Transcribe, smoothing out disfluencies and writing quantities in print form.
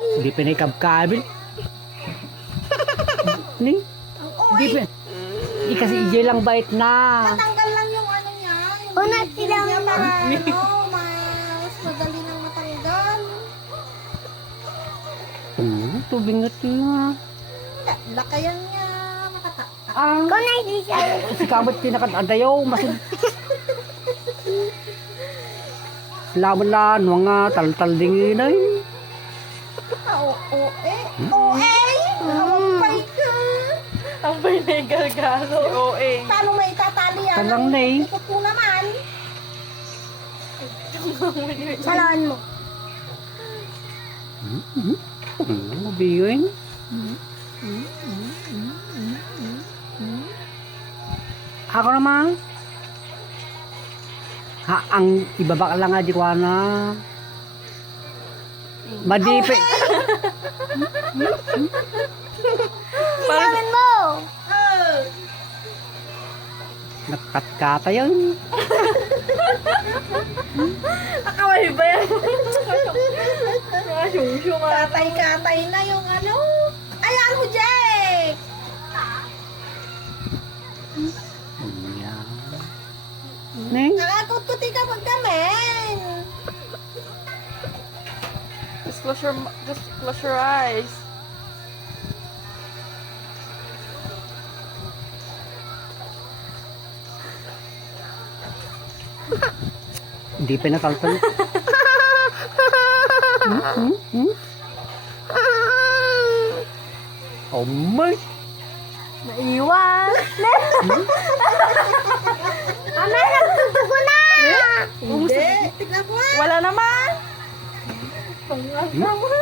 Hindi pinikabkabil. Ni? Hindi pa. Hindi kasi ije lang bait na. Matanggal lang yung ano niya. Yung Unat bibig silang niya para mga- mas madali nang matanggal. Tubingat niya. Lakayan niya. Makata. Kung naisisa. Si kabat pinakadadayaw. Masid. Laman lang. Mga tal-tal dingin ay. Oo, Ampay ka. Ang bay gargaro. OA. Paano may tatali yan? Talang na eh. Ikot mo naman. Salawan mo. Mabiyong. Ako naman. Ha, ang ibaba ka lang nga di ko na. Madipi. Salawan mo. Nakatkata yun. Akaway ba yan? Mga syung-syung ah. Katay-katay na yung ano. Ayan mo, Jake. Yan. Neng? Nakakutkuti ka magdamen. Just close your eyes. Hindi pa nataltal. Oh my. Naiwan. Mama, nagtutugo na. Hindi. Tignan ko nga. Wala naman. Tignan ko nga.